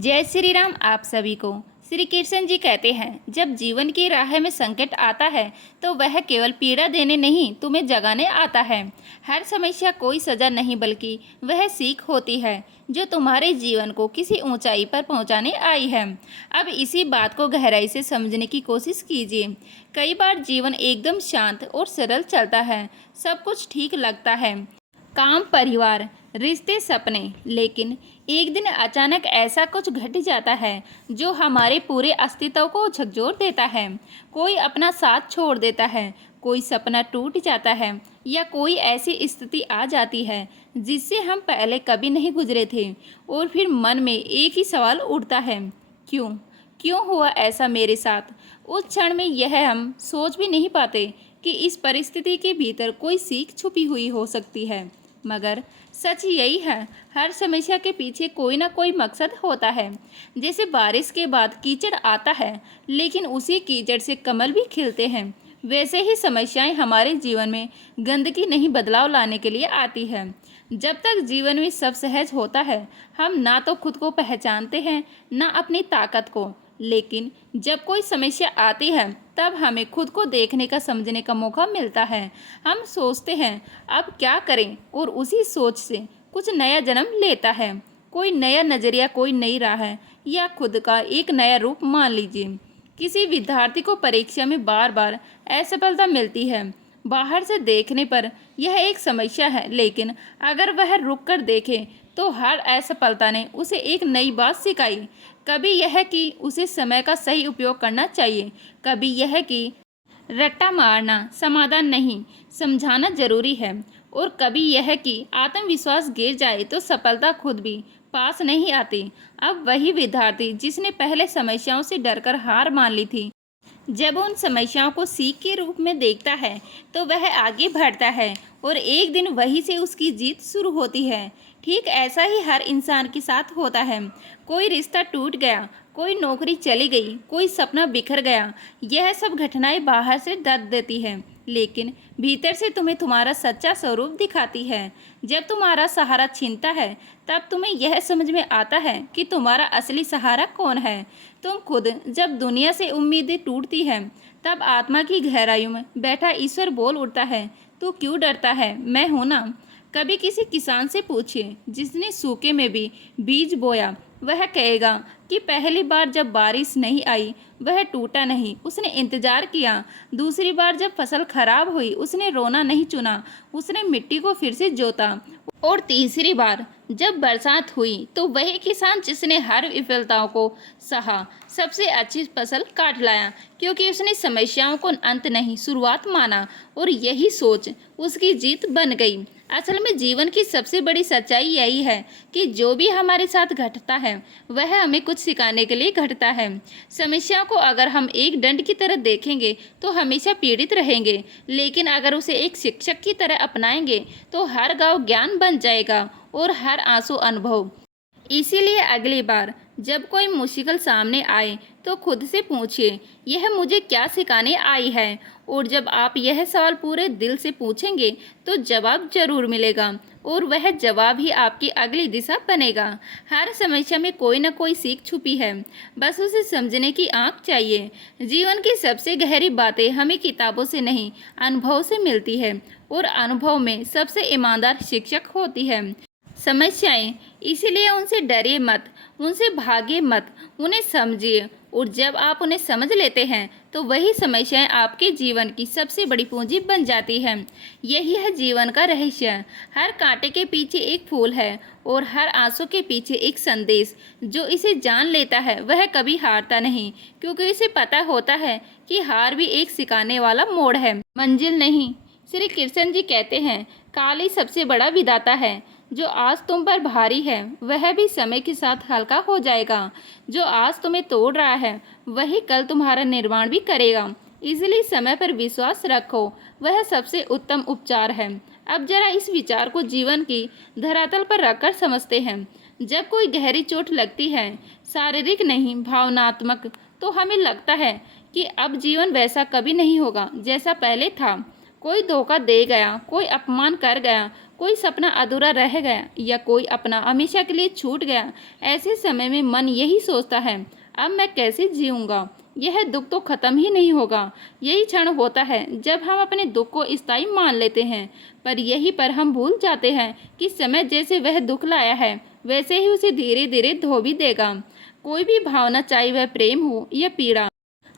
जय श्री राम। आप सभी को श्री कृष्ण जी कहते हैं, जब जीवन की राह में संकट आता है तो वह केवल पीड़ा देने नहीं, तुम्हें जगाने आता है। हर समस्या कोई सजा नहीं बल्कि वह सीख होती है जो तुम्हारे जीवन को किसी ऊंचाई पर पहुंचाने आई है। अब इसी बात को गहराई से समझने की कोशिश कीजिए। कई बार जीवन एकदम शांत और सरल चलता है, सब कुछ ठीक लगता है, काम, परिवार, रिश्ते, सपने। लेकिन एक दिन अचानक ऐसा कुछ घट जाता है जो हमारे पूरे अस्तित्व को झकझोर देता है। कोई अपना साथ छोड़ देता है, कोई सपना टूट जाता है, या कोई ऐसी स्थिति आ जाती है जिससे हम पहले कभी नहीं गुजरे थे। और फिर मन में एक ही सवाल उठता है, क्यों? क्यों हुआ ऐसा मेरे साथ? उस क्षण में यह हम सोच भी नहीं पाते कि इस परिस्थिति के भीतर कोई सीख छुपी हुई हो सकती है। मगर सच यही है, हर समस्या के पीछे कोई ना कोई मकसद होता है। जैसे बारिश के बाद कीचड़ आता है, लेकिन उसी कीचड़ से कमल भी खिलते हैं, वैसे ही समस्याएं हमारे जीवन में गंदगी नहीं, बदलाव लाने के लिए आती है। जब तक जीवन में सब सहज होता है, हम ना तो खुद को पहचानते हैं, ना अपनी ताकत को। लेकिन जब कोई समस्या आती है, तब हमें खुद को देखने का, समझने का मौका मिलता है। हम सोचते हैं अब क्या करें, और उसी सोच से कुछ नया जन्म लेता है। कोई नया नज़रिया, कोई नई राह है, या खुद का एक नया रूप। मान लीजिए किसी विद्यार्थी को परीक्षा में बार बार असफलता मिलती है। बाहर से देखने पर यह एक समस्या है, लेकिन अगर वह रुक कर देखे तो हर असफलता ने उसे एक नई बात सिखाई। कभी यह कि उसे समय का सही उपयोग करना चाहिए, कभी यह कि रट्टा मारना समाधान नहीं, समझाना जरूरी है, और कभी यह कि आत्मविश्वास गिर जाए तो सफलता खुद भी पास नहीं आती। अब वही विद्यार्थी जिसने पहले समस्याओं से डरकर हार मान ली थी, जब उन समस्याओं को सीख के रूप में देखता है तो वह आगे बढ़ता है, और एक दिन वहीं से उसकी जीत शुरू होती है। ठीक ऐसा ही हर इंसान के साथ होता है। कोई रिश्ता टूट गया, कोई नौकरी चली गई, कोई सपना बिखर गया। यह सब घटनाएं बाहर से दर्द देती है, लेकिन भीतर से तुम्हें तुम्हारा सच्चा स्वरूप दिखाती है। जब तुम्हारा सहारा छीनता है, तब तुम्हें यह समझ में आता है कि तुम्हारा असली सहारा कौन है, तुम खुद। जब दुनिया से उम्मीदें टूटती हैं, तब आत्मा की गहराइयों में बैठा ईश्वर बोल उठता है, तू क्यों डरता है, मैं हूं ना। कभी किसी किसान से पूछिए जिसने सूखे में भी बीज बोया, वह कहेगा कि पहली बार जब बारिश नहीं आई वह टूटा नहीं, उसने इंतजार किया। दूसरी बार जब फसल खराब हुई उसने रोना नहीं चुना, उसने मिट्टी को फिर से जोता। और तीसरी बार जब बरसात हुई तो वही किसान जिसने हर विफलताओं को सहा, सबसे अच्छी फसल काट लाया, क्योंकि उसने समस्याओं को अंत नहीं, शुरुआत माना। और यही सोच उसकी जीत बन गई। असल में जीवन की सबसे बड़ी सच्चाई यही है कि जो भी हमारे साथ घटता है वह हमें कुछ सिखाने के लिए घटता है। समस्या को अगर हम एक दंड की तरह देखेंगे तो हमेशा पीड़ित रहेंगे, लेकिन अगर उसे एक शिक्षक की तरह अपनाएंगे तो हर घाव ज्ञान बन जाएगा और हर आंसू अनुभव। इसीलिए अगली बार जब कोई मुश्किल सामने आए तो खुद से पूछिए, यह मुझे क्या सिखाने आई है। और जब आप यह सवाल पूरे दिल से पूछेंगे तो जवाब जरूर मिलेगा, और वह जवाब ही आपकी अगली दिशा बनेगा। हर समस्या में कोई ना कोई सीख छुपी है, बस उसे समझने की आँख चाहिए। जीवन की सबसे गहरी बातें हमें किताबों से नहीं, अनुभव से मिलती है, और अनुभव में सबसे ईमानदार शिक्षक होती है समस्याएं। इसीलिए उनसे डरिए मत, उनसे भागिए मत, उन्हें समझिए। और जब आप उन्हें समझ लेते हैं तो वही समस्याएं आपके जीवन की सबसे बड़ी पूंजी बन जाती हैं। यही है जीवन का रहस्य। हर कांटे के पीछे एक फूल है, और हर आंसू के पीछे एक संदेश। जो इसे जान लेता है वह कभी हारता नहीं, क्योंकि उसे पता होता है कि हार भी एक सिखाने वाला मोड़ है, मंजिल नहीं। श्री कृष्ण जी कहते हैं, काल ही सबसे बड़ा विधाता है। जो आज तुम पर भारी है वह भी समय के साथ हल्का हो जाएगा। जो आज तुम्हें तोड़ रहा है वही कल तुम्हारा निर्माण भी करेगा। इसलिए समय पर विश्वास रखो, वह सबसे उत्तम उपचार है। अब जरा इस विचार को जीवन की धरातल पर रखकर समझते हैं। जब कोई गहरी चोट लगती है, शारीरिक नहीं भावनात्मक, तो हमें लगता है कि अब जीवन वैसा कभी नहीं होगा जैसा पहले था। कोई धोखा दे गया, कोई अपमान कर गया, कोई सपना अधूरा रह गया या कोई अपना हमेशा के लिए छूट गया, ऐसे समय में मन यही सोचता है, अब मैं कैसे जीऊँगा? यह दुख तो खत्म ही नहीं होगा। यही क्षण होता है जब हम अपने दुख को स्थायी मान लेते हैं, पर यहीं पर हम भूल जाते हैं कि समय जैसे वह दुख लाया है, वैसे ही उसे धीरे धीरे धो भी देगा। कोई भी भावना, चाहे वह प्रेम हो या पीड़ा,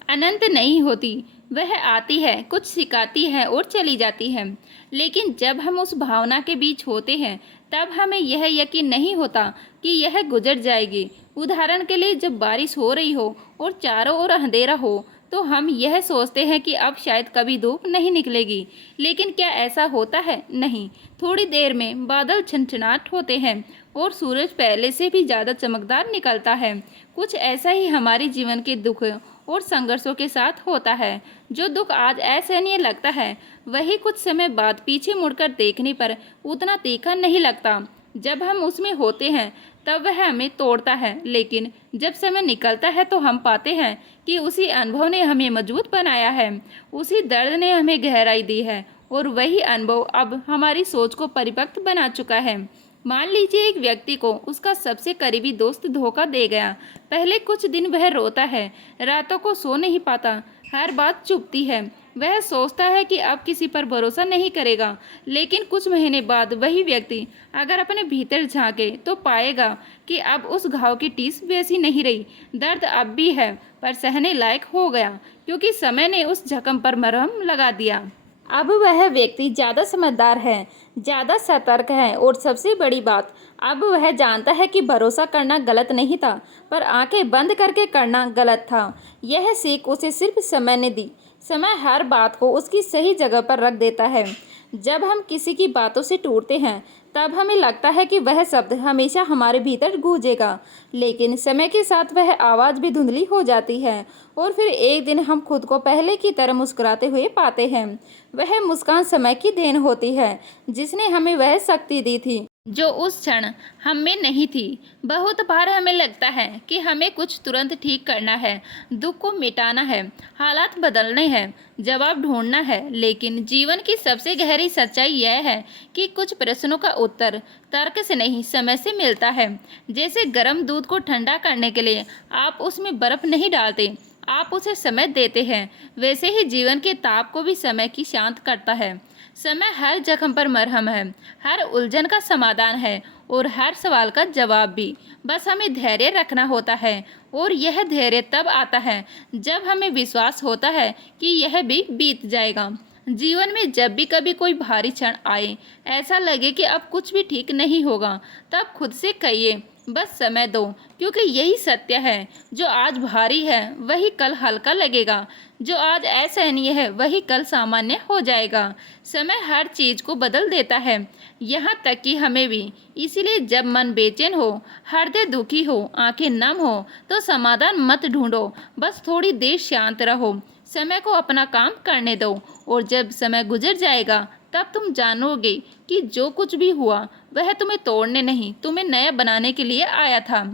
अनंत नहीं होती। वह आती है, कुछ सिखाती है और चली जाती है। लेकिन जब हम उस भावना के बीच होते हैं, तब हमें यह यकीन नहीं होता कि यह गुजर जाएगी। उदाहरण के लिए, जब बारिश हो रही हो और चारों ओर अंधेरा हो, तो हम यह सोचते हैं कि अब शायद कभी धूप नहीं निकलेगी। लेकिन क्या ऐसा होता है? नहीं। थोड़ी देर में बादल छनछनाहट होते हैं और सूरज पहले से भी ज़्यादा चमकदार निकलता है। कुछ ऐसा ही हमारे जीवन के दुख और संघर्षों के साथ होता है। जो दुख आज असहनीय लगता है, वही कुछ समय बाद पीछे मुड़कर देखने पर उतना तीखा नहीं लगता। जब हम उसमें होते हैं तब वह हमें तोड़ता है, लेकिन जब समय निकलता है तो हम पाते हैं कि उसी अनुभव ने हमें मजबूत बनाया है, उसी दर्द ने हमें गहराई दी है और वही अनुभव अब हमारी सोच को परिपक्व बना चुका है। मान लीजिए एक व्यक्ति को उसका सबसे करीबी दोस्त धोखा दे गया। पहले कुछ दिन वह रोता है, रातों को सो नहीं पाता, हर बात चुभती है। वह सोचता है कि अब किसी पर भरोसा नहीं करेगा। लेकिन कुछ महीने बाद वही व्यक्ति अगर अपने भीतर झांके तो पाएगा कि अब उस घाव की टीस वैसी नहीं रही। दर्द अब भी है, पर सहने लायक हो गया, क्योंकि समय ने उस जख्म पर मरहम लगा दिया। अब वह व्यक्ति ज़्यादा समझदार है, ज़्यादा सतर्क है और सबसे बड़ी बात, अब वह जानता है कि भरोसा करना गलत नहीं था, पर आंखें बंद करके करना गलत था। यह सीख उसे सिर्फ समय ने दी। समय हर बात को उसकी सही जगह पर रख देता है। जब हम किसी की बातों से टूटते हैं, तब हमें लगता है कि वह शब्द हमेशा हमारे भीतर गूंजेगा, लेकिन समय के साथ वह आवाज़ भी धुंधली हो जाती है और फिर एक दिन हम खुद को पहले की तरह मुस्कुराते हुए पाते हैं। वह मुस्कान समय की देन होती है, जिसने हमें वह शक्ति दी थी जो उस क्षण हम में नहीं थी। बहुत बार हमें लगता है कि हमें कुछ तुरंत ठीक करना है, दुख को मिटाना है, हालात बदलने हैं, जवाब ढूंढना है। लेकिन जीवन की सबसे गहरी सच्चाई यह है कि कुछ प्रश्नों का उत्तर तर्क से नहीं, समय से मिलता है। जैसे गर्म दूध को ठंडा करने के लिए आप उसमें बर्फ नहीं डालते, आप उसे समय देते हैं, वैसे ही जीवन के ताप को भी समय की शांत करता है। समय हर जख्म पर मरहम है, हर उलझन का समाधान है और हर सवाल का जवाब भी। बस हमें धैर्य रखना होता है, और यह धैर्य तब आता है जब हमें विश्वास होता है कि यह भी बीत जाएगा। जीवन में जब भी कभी कोई भारी क्षण आए, ऐसा लगे कि अब कुछ भी ठीक नहीं होगा, तब खुद से कहिए, बस समय दो, क्योंकि यही सत्य है। जो आज भारी है वही कल हल्का लगेगा, जो आज असहनीय है वही कल सामान्य हो जाएगा। समय हर चीज़ को बदल देता है, यहाँ तक कि हमें भी। इसीलिए जब मन बेचैन हो, हृदय दुखी हो, आंखें नम हो, तो समाधान मत ढूंढो, बस थोड़ी देर शांत रहो, समय को अपना काम करने दो। और जब समय गुजर जाएगा, तब तुम जानोगे कि जो कुछ भी हुआ वह तुम्हें तोड़ने नहीं, तुम्हें नया बनाने के लिए आया था।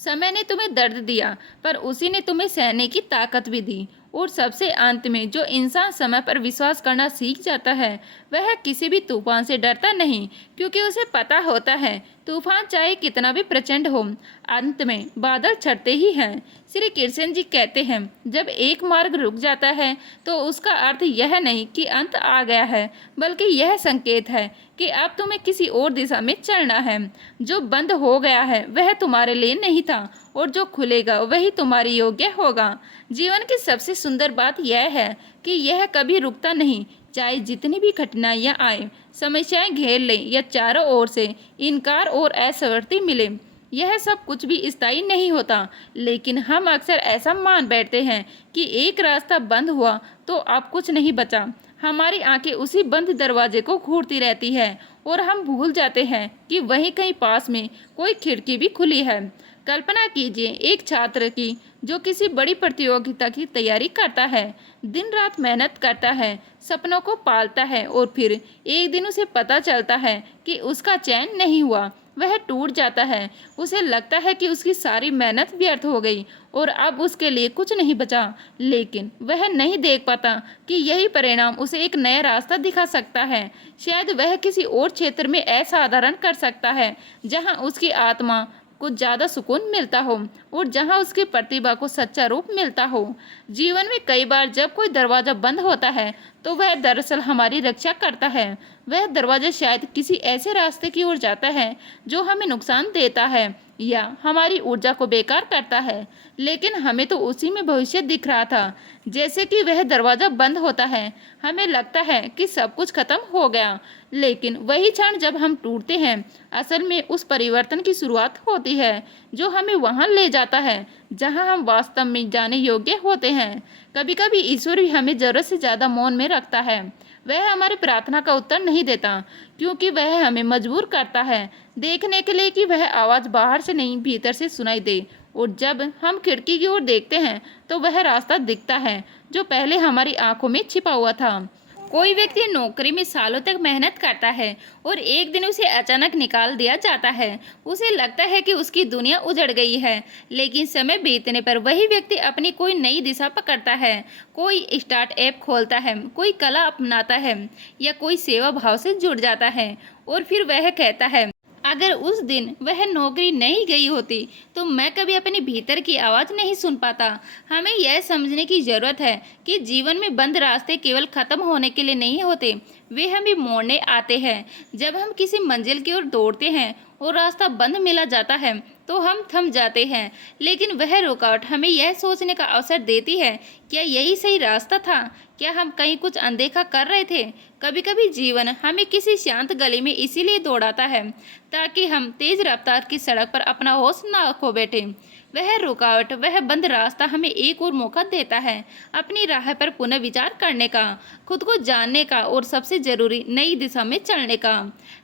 समय ने तुम्हें दर्द दिया, पर उसी ने तुम्हें सहने की ताकत भी दी। और सबसे अंत में, जो इंसान समय पर विश्वास करना सीख जाता है, वह किसी भी तूफान से डरता नहीं, क्योंकि उसे पता होता है तूफान चाहे कितना भी प्रचंड हो, अंत में बादल छटते ही हैं। श्री कृष्ण जी कहते हैं, जब एक मार्ग रुक जाता है तो उसका अर्थ यह नहीं कि अंत आ गया है, बल्कि यह संकेत है कि अब तुम्हें किसी और दिशा में चलना है। जो बंद हो गया है वह तुम्हारे लिए नहीं था, और जो खुलेगा वही तुम्हारे योग्य होगा। जीवन की सबसे सुंदर बात यह है कि यह कभी रुकता नहीं, चाहे जितनी भी कठिनाइयाँ आए, समस्याएं घेर लें या चारों ओर से इनकार और असमर्थी मिले। यह सब कुछ भी स्थायी नहीं होता, लेकिन हम अक्सर ऐसा मान बैठते हैं कि एक रास्ता बंद हुआ तो अब कुछ नहीं बचा। हमारी आंखें उसी बंद दरवाजे को घूरती रहती है और हम भूल जाते हैं कि वहीं कहीं पास में कोई खिड़की भी खुली है। कल्पना कीजिए एक छात्र की जो किसी बड़ी प्रतियोगिता की तैयारी करता है, दिन रात मेहनत करता है, सपनों को पालता है, और फिर एक दिन उसे पता चलता है कि उसका चयन नहीं हुआ। वह टूट जाता है। उसे लगता है कि उसकी सारी मेहनत व्यर्थ हो गई और अब उसके लिए कुछ नहीं बचा। लेकिन वह नहीं देख पाता कि यही परिणाम उसे एक नया रास्ता दिखा सकता है। शायद वह किसी और क्षेत्र में असाधारण कर सकता है, जहां उसकी आत्मा को ज़्यादा सुकून मिलता हो और जहां उसकी प्रतिभा को सच्चा रूप मिलता हो। जीवन में कई बार जब कोई दरवाज़ा बंद होता है तो वह दरअसल हमारी रक्षा करता है। वह दरवाज़ा शायद किसी ऐसे रास्ते की ओर जाता है जो हमें नुकसान देता है या हमारी ऊर्जा को बेकार करता है, लेकिन हमें तो उसी में भविष्य दिख रहा था। जैसे कि वह दरवाज़ा बंद होता है, हमें लगता है कि सब कुछ खत्म हो गया, लेकिन वही क्षण जब हम टूटते हैं, असल में उस परिवर्तन की शुरुआत होती है जो हमें वहां ले जाता है जहां हम वास्तव में जाने योग्य होते हैं। कभी कभी ईश्वर भी हमें जरूरत से ज़्यादा मौन में रखता है। वह हमारी प्रार्थना का उत्तर नहीं देता, क्योंकि वह हमें मजबूर करता है देखने के लिए कि वह आवाज़ बाहर से नहीं भीतर से सुनाई दे। और जब हम खिड़की की ओर देखते हैं तो वह रास्ता दिखता है जो पहले हमारी आंखों में छिपा हुआ था। कोई व्यक्ति नौकरी में सालों तक मेहनत करता है और एक दिन उसे अचानक निकाल दिया जाता है। उसे लगता है कि उसकी दुनिया उजड़ गई है, लेकिन समय बीतने पर वही व्यक्ति अपनी कोई नई दिशा पकड़ता है, कोई स्टार्टअप खोलता है, कोई कला अपनाता है या कोई सेवा भाव से जुड़ जाता है। और फिर वह कहता है, अगर उस दिन वह नौकरी नहीं गई होती तो मैं कभी अपने भीतर की आवाज़ नहीं सुन पाता। हमें यह समझने की ज़रूरत है कि जीवन में बंद रास्ते केवल ख़त्म होने के लिए नहीं होते, वे हमें मोड़ने आते हैं। जब हम किसी मंजिल की ओर दौड़ते हैं और रास्ता बंद मिला जाता है तो हम थम जाते हैं, लेकिन वह रुकावट हमें यह सोचने का अवसर देती है, क्या यही सही रास्ता था? क्या हम कहीं कुछ अनदेखा कर रहे थे? कभी कभी जीवन हमें किसी शांत गली में इसीलिए दौड़ाता है ताकि हम तेज रफ्तार की सड़क पर अपना होश ना खो बैठे। वह रुकावट, वह बंद रास्ता हमें एक और मौका देता है अपनी राह पर पुनः विचार करने का, खुद को जानने का और सबसे जरूरी नई दिशा में चलने का।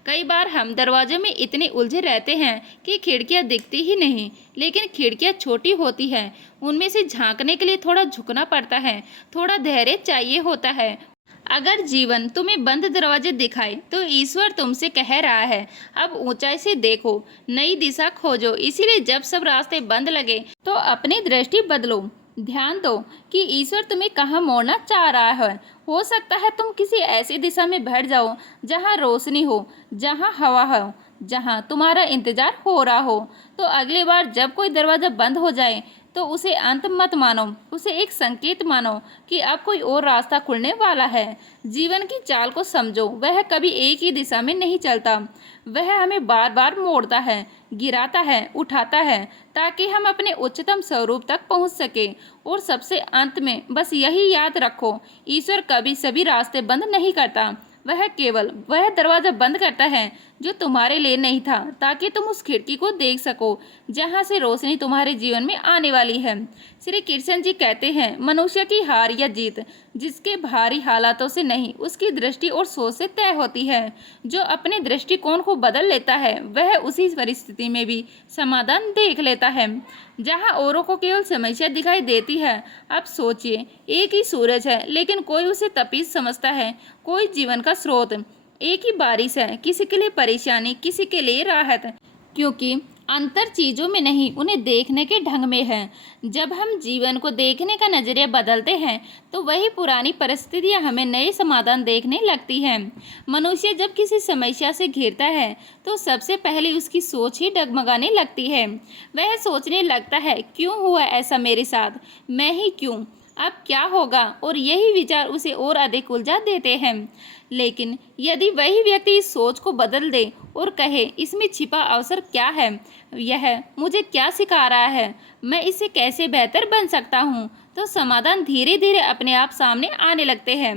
कई बार हम दरवाजे में इतने उलझे रहते हैं कि खिड़कियां दिखती ही नहीं, लेकिन खिड़कियां छोटी होती हैं, उनमें से झांकने के लिए थोड़ा झुकना पड़ता है, थोड़ा धैर्य चाहिए होता है। अगर जीवन तुम्हें बंद दरवाजे दिखाए तो ईश्वर तुमसे कह रहा है, अब ऊंचाई से देखो, नई दिशा खोजो। इसीलिए जब सब रास्ते बंद लगे तो अपनी दृष्टि बदलो। ध्यान दो कि ईश्वर तुम्हें कहाँ मोड़ना चाह रहा है। हो सकता है तुम किसी ऐसी दिशा में बैठ जाओ जहाँ रोशनी हो, जहाँ हवा हो, जहाँ तुम्हारा इंतजार हो रहा हो। तो अगली बार जब कोई दरवाज़ा बंद हो जाए तो उसे अंत मत मानो, उसे एक संकेत मानो कि अब कोई और रास्ता खुलने वाला है। जीवन की चाल को समझो, वह कभी एक ही दिशा में नहीं चलता, वह हमें बार बार मोड़ता है, गिराता है, उठाता है, ताकि हम अपने उच्चतम स्वरूप तक पहुंच सके। और सबसे अंत में बस यही याद रखो, ईश्वर कभी सभी रास्ते बंद नहीं करता, वह केवल वह दरवाज़ा बंद करता है जो तुम्हारे लिए नहीं था, ताकि तुम उस खिड़की को देख सको जहां से रोशनी तुम्हारे जीवन में आने वाली है। श्री कृष्ण जी कहते हैं, मनुष्य की हार या जीत जिसके भारी हालातों से नहीं, उसकी दृष्टि और सोच से तय होती है। जो अपने दृष्टिकोण को बदल लेता है वह उसी परिस्थिति में भी समाधान देख लेता है जहां औरों को केवल समस्या दिखाई देती है। अब सोचिए, एक ही सूरज है लेकिन कोई उसे तपिश समझता है, कोई जीवन का स्रोत। एक ही बारिश है, किसी के लिए परेशानी, किसी के लिए राहत, क्योंकि अंतर चीज़ों में नहीं, उन्हें देखने के ढंग में है। जब हम जीवन को देखने का नजरिया बदलते हैं तो वही पुरानी परिस्थितियां हमें नए समाधान देखने लगती हैं। मनुष्य जब किसी समस्या से घिरता है तो सबसे पहले उसकी सोच ही डगमगाने लगती है। वह सोचने लगता है, क्यों हुआ ऐसा मेरे साथ, मैं ही क्यों, अब क्या होगा, और यही विचार उसे और अधिक उलझा देते हैं। लेकिन यदि वही व्यक्ति इस सोच को बदल दे और कहे, इसमें छिपा अवसर क्या है, यह मुझे क्या सिखा रहा है, मैं इससे कैसे बेहतर बन सकता हूँ, तो समाधान धीरे धीरे अपने आप सामने आने लगते हैं।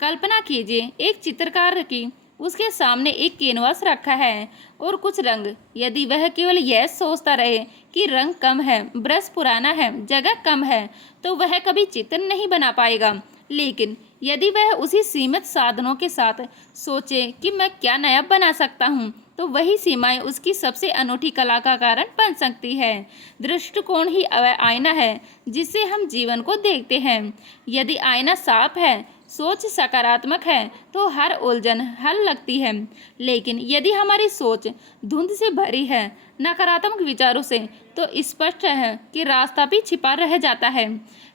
कल्पना कीजिए एक चित्रकार की, उसके सामने एक कैनवास रखा है और कुछ रंग। यदि वह केवल यह सोचता रहे कि रंग कम है, ब्रश पुराना है, जगह कम है, तो वह कभी चित्र नहीं बना पाएगा। लेकिन यदि वह उसी सीमित साधनों के साथ सोचे कि मैं क्या नया बना सकता हूँ, तो वही सीमाएं उसकी सबसे अनूठी कला का कारण बन सकती है। दृष्टिकोण ही वह आईना है जिससे हम जीवन को देखते हैं। यदि आईना साफ है, सोच सकारात्मक है तो हर उलझन हल लगती है, लेकिन यदि हमारी सोच धुंध से भरी है, नकारात्मक विचारों से, तो स्पष्ट है कि रास्ता भी छिपा रह जाता है।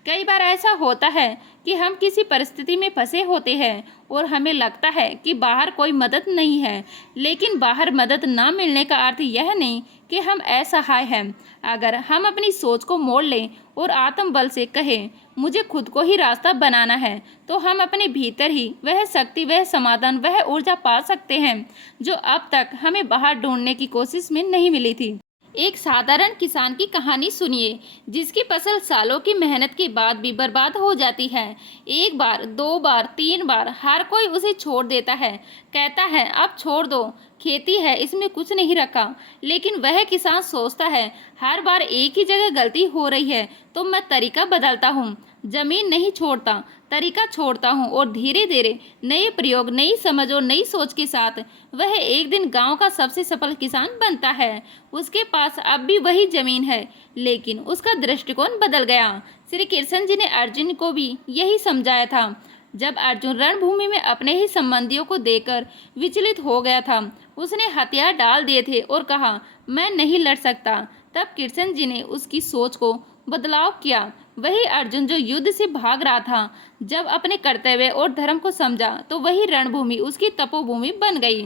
कई बार ऐसा होता है कि हम किसी परिस्थिति में फंसे होते हैं और हमें लगता है कि बाहर कोई मदद नहीं है, लेकिन बाहर मदद ना मिलने का अर्थ यह नहीं कि हम असहाय हैं। अगर हम अपनी सोच को मोड़ लें और आत्मबल से कहें मुझे खुद को ही रास्ता बनाना है, तो हम अपने भीतर ही वह शक्ति, वह समाधान, वह ऊर्जा पा सकते हैं जो अब तक हमें बाहर ढूंढने की कोशिश में नहीं मिली थी। एक साधारण किसान की कहानी सुनिए, जिसकी फसल सालों की मेहनत के बाद भी बर्बाद हो जाती है। एक बार, दो बार, तीन बार हर कोई उसे छोड़ देता है, कहता है अब छोड़ दो, खेती है, इसमें कुछ नहीं रखा। लेकिन वह किसान सोचता है हर बार एक ही जगह गलती हो रही है, तो मैं तरीका बदलता हूँ। जमीन नहीं छोड़ता, तरीका छोड़ता हूँ, और धीरे धीरे नए प्रयोग, नई समझ और नई सोच के साथ वह एक दिन गांव का सबसे सफल किसान बनता है। उसके पास अब भी वही जमीन है, लेकिन उसका दृष्टिकोण बदल गया। श्री कृष्ण जी ने अर्जुन को भी यही समझाया था। जब अर्जुन रणभूमि में अपने ही संबंधियों को देखकर विचलित हो गया था, उसने हथियार डाल दिए थे और कहा मैं नहीं लड़ सकता। तब कृष्ण जी ने उसकी सोच को बदलाव किया। वही अर्जुन जो युद्ध से भाग रहा था, जब अपने कर्तव्य और धर्म को समझा, तो वही रणभूमि उसकी तपोभूमि बन गई।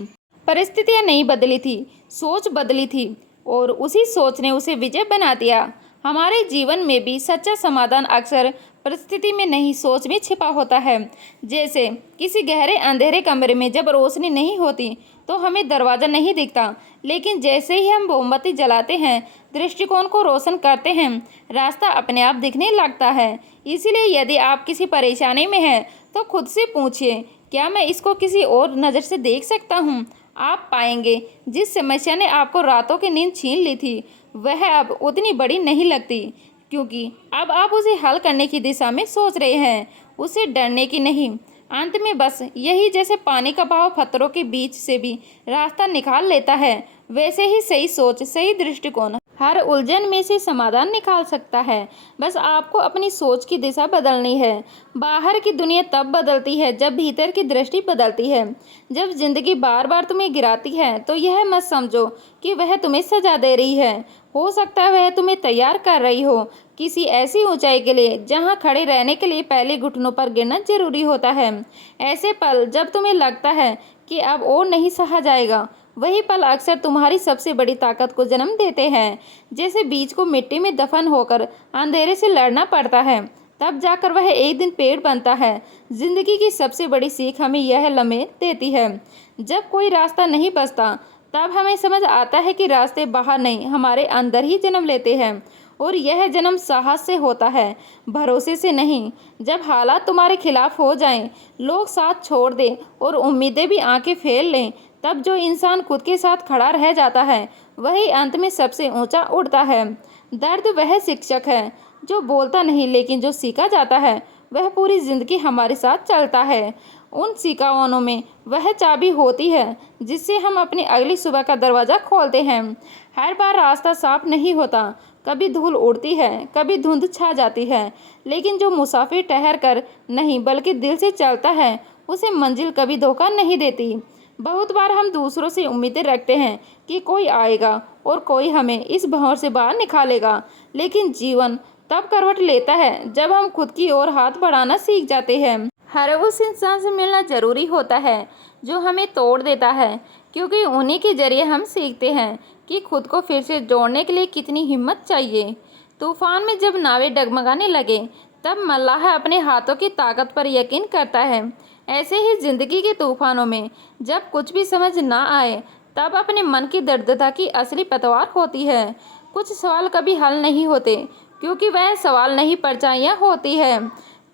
परिस्थितियां नहीं बदली थी, सोच बदली थी, और उसी सोच ने उसे विजय बना दिया। हमारे जीवन में भी सच्चा समाधान अक्सर परिस्थिति में नहीं, सोच में छिपा होता है। जैसे किसी गहरे अंधेरे कमरे में जब रोशनी नहीं होती तो हमें दरवाज़ा नहीं दिखता, लेकिन जैसे ही हम मोमबत्ती जलाते हैं, दृष्टिकोण को रोशन करते हैं, रास्ता अपने आप दिखने लगता है। इसीलिए यदि आप किसी परेशानी में हैं तो खुद से पूछिए, क्या मैं इसको किसी और नज़र से देख सकता हूँ? आप पाएंगे जिस समस्या ने आपको रातों की नींद छीन ली थी, वह अब उतनी बड़ी नहीं लगती, क्योंकि अब आप उसे हल करने की दिशा में सोच रहे हैं, उसे डरने की नहीं। अंत में बस यही, जैसे पानी का बहाव पत्थरों के बीच से भी रास्ता निकाल लेता है, वैसे ही सही सोच, सही दृष्टिकोण हर उलझन में से समाधान निकाल सकता है। बस आपको अपनी सोच की दिशा बदलनी है। बाहर की दुनिया तब बदलती है जब भीतर की दृष्टि बदलती है। जब जिंदगी बार बार तुम्हें गिराती है तो यह मत समझो कि वह तुम्हें सजा दे रही है। हो सकता है वह तुम्हें तैयार कर रही हो किसी ऐसी ऊंचाई के लिए जहां खड़े रहने के लिए पहले घुटनों पर गिरना जरूरी होता है। ऐसे पल जब तुम्हें लगता है कि अब और नहीं सहा जाएगा, वही पल अक्सर तुम्हारी सबसे बड़ी ताकत को जन्म देते हैं। जैसे बीज को मिट्टी में दफन होकर अंधेरे से लड़ना पड़ता है, तब जाकर वह एक दिन पेड़ बनता है। जिंदगी की सबसे बड़ी सीख हमें यह लम्हे देती है। जब कोई रास्ता नहीं बचता, तब हमें समझ आता है कि रास्ते बाहर नहीं, हमारे अंदर ही जन्म लेते हैं, और यह जन्म साहस से होता है, भरोसे से नहीं। जब हालात तुम्हारे खिलाफ हो जाएं, लोग साथ छोड़ दें और उम्मीदें भी आंखें फेर लें, तब जो इंसान खुद के साथ खड़ा रह जाता है, वही अंत में सबसे ऊंचा उड़ता है। दर्द वह शिक्षक है जो बोलता नहीं, लेकिन जो सीखा जाता है वह पूरी जिंदगी हमारे साथ चलता है। उन सिकावनों में वह चाबी होती है जिससे हम अपनी अगली सुबह का दरवाज़ा खोलते हैं। हर बार रास्ता साफ नहीं होता, कभी धूल उड़ती है, कभी धुंध छा जाती है, लेकिन जो मुसाफिर ठहर कर नहीं बल्कि दिल से चलता है, उसे मंजिल कभी धोखा नहीं देती। बहुत बार हम दूसरों से उम्मीदें रखते हैं कि कोई आएगा और कोई हमें इस भंवर से बाहर निकालेगा, लेकिन जीवन तब करवट लेता है जब हम खुद की ओर हाथ बढ़ाना सीख जाते हैं। हर उस इंसान से मिलना जरूरी होता है जो हमें तोड़ देता है, क्योंकि उन्हीं के जरिए हम सीखते हैं कि खुद को फिर से जोड़ने के लिए कितनी हिम्मत चाहिए। तूफान में जब नावें डगमगाने लगे, तब मल्लाह अपने हाथों की ताकत पर यकीन करता है। ऐसे ही जिंदगी के तूफानों में जब कुछ भी समझ ना आए, तब अपने मन की दर्दता की असली पतवार होती है। कुछ सवाल कभी हल नहीं होते, क्योंकि वह सवाल नहीं, परछाइयाँ होती है।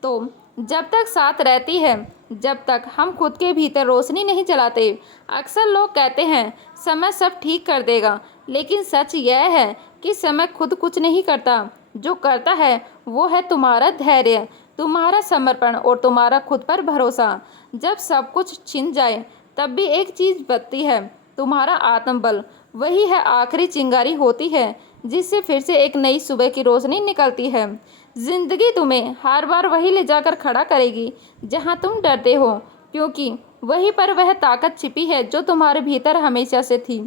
तो जब तक साथ रहती है, जब तक हम खुद के भीतर रोशनी नहीं जलाते। अक्सर लोग कहते हैं समय सब ठीक कर देगा, लेकिन सच यह है कि समय खुद कुछ नहीं करता। जो करता है वो है तुम्हारा धैर्य, तुम्हारा समर्पण और तुम्हारा खुद पर भरोसा। जब सब कुछ छिन जाए, तब भी एक चीज़ बचती है, तुम्हारा आत्मबल। वही है आखिरी चिंगारी होती है जिससे फिर से एक नई सुबह की रोशनी निकलती है। जिंदगी तुम्हें हर बार वही ले जाकर खड़ा करेगी जहां तुम डरते हो, क्योंकि वहीं पर वह ताकत छिपी है जो तुम्हारे भीतर हमेशा से थी,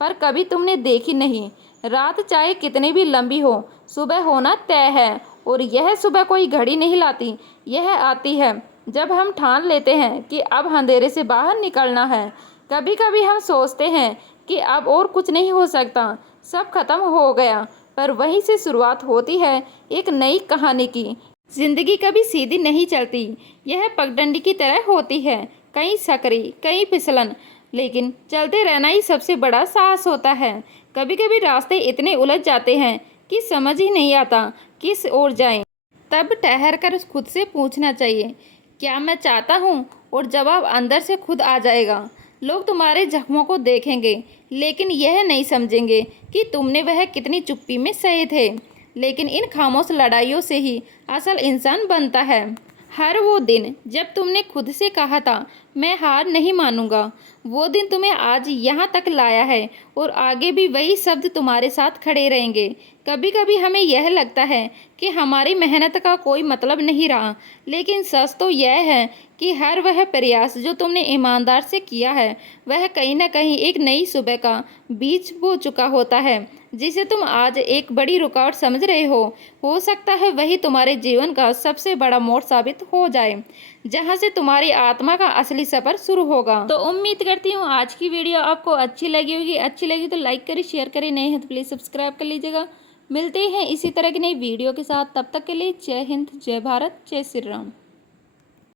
पर कभी तुमने देखी नहीं। रात चाहे कितनी भी लंबी हो, सुबह होना तय है, और यह सुबह कोई घड़ी नहीं लाती। यह आती है जब हम ठान लेते हैं कि अब अंधेरे से बाहर निकलना है। कभी कभी हम सोचते हैं कि अब और कुछ नहीं हो सकता, सब खत्म हो गया, पर वहीं से शुरुआत होती है एक नई कहानी की। जिंदगी कभी सीधी नहीं चलती, यह पगडंडी की तरह होती है, कहीं सकरी कहीं फिसलन, लेकिन चलते रहना ही सबसे बड़ा साहस होता है। कभी कभी रास्ते इतने उलझ जाते हैं कि समझ ही नहीं आता किस ओर जाएं। तब ठहर कर खुद से पूछना चाहिए, क्या मैं चाहता हूँ, और जवाब अंदर से खुद आ जाएगा। लोग तुम्हारे जख्मों को देखेंगे, लेकिन यह नहीं समझेंगे कि तुमने वह कितनी चुप्पी में सहे थे। लेकिन इन खामोश लड़ाइयों से ही असल इंसान बनता है। हर वो दिन जब तुमने खुद से कहा था मैं हार नहीं मानूंगा, वो दिन तुम्हें आज यहाँ तक लाया है, और आगे भी वही शब्द तुम्हारे साथ खड़े रहेंगे। कभी कभी हमें यह लगता है कि हमारी मेहनत का कोई मतलब नहीं रहा, लेकिन सच तो यह है कि हर वह प्रयास जो तुमने ईमानदार से किया है, वह कहीं ना कहीं एक नई सुबह का बीज बो चुका होता है, जिसे तुम आज एक बड़ी रुकावट समझ रहे हो सकता है वही तुम्हारे जीवन का सबसे बड़ा मोड़ साबित हो जाए, जहां से तुम्हारी आत्मा का असली सफर शुरू होगा। तो उम्मीद करती हूँ आज की वीडियो आपको अच्छी लगी होगी। अच्छी लगी तो लाइक करें, शेयर करें, नए हैं तो प्लीज़ सब्सक्राइब कर लीजिएगा। मिलते हैं इसी तरह की नई वीडियो के साथ, तब तक के लिए जय हिंद, जय भारत, जय श्री राम।